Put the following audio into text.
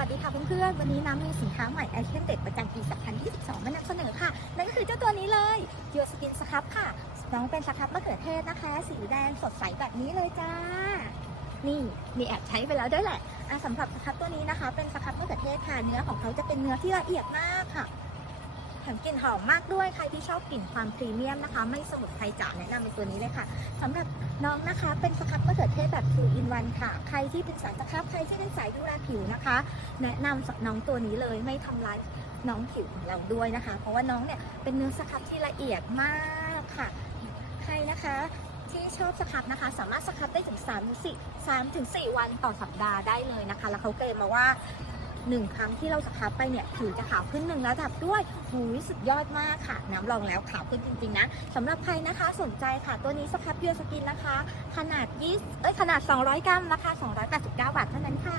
วัสดีค่ะเพื่อนๆ วันนี้น้ำมีสินค้าใหม่ไอเทมเด็ดประจำปี 2022 มานำเสนอค่ะ นั่นก็คือเจ้าตัวนี้เลยยูสกินสครับค่ะ น้องเป็นสครับมะเขือเทศนะคะ สีแดงสดใสแบบนี้เลยจ้า นี่มีแอบใช้ไปแล้วด้วยแหละอะสำหรับสครับตัวนี้นะคะ เป็นสครับมะเขือเทศค่ะ เนื้อของเขาจะเป็นเนื้อที่ละเอียดมากค่ะแถมกลิ่นหอมมากด้วยใครที่ชอบกลิ่นความพรีเมียมนะคะ ไม่สมุนไพรจ๋าแนะนำเป็นตัวนี้เลยค่ะสำหรับน้องนะคะเป็นสครับมะ เขือเทศแบบ2 in 1ค่ะ ใครที่เป็นสายสครับใครที่เป็นสายดูแลผิวนะคะ แนะนำสับน้องตัวนี้เลยไม่ทำร้ายน้องผิวของเราด้วยนะคะ เพราะว่าน้องเนี่ยเป็นเนื้อสครับที่ละเอียดมากค่ะ ใครนะคะที่ชอบสครับนะคะ สามารถสครับได้ถึง3 4 3ถึง4วันต่อสัปดาห์ได้เลยนะคะ แล้วเขาเกรมมาว่า หนึ่งครั้งที่เราสครับไปเนี่ยผิวจะขาวขึ้นหนึ่งระดับด้วยหูยสุดยอดมากค่ะ น้ำลองแล้วขาวขึ้นจริงๆนะสำหรับใครนะคะสนใจค่ะ ตัวนี้สครับยูสกินนะคะ ขนาด20เอ้ยขนาด 200 กรัมราคา289 บาทเท่านั้นค่ะ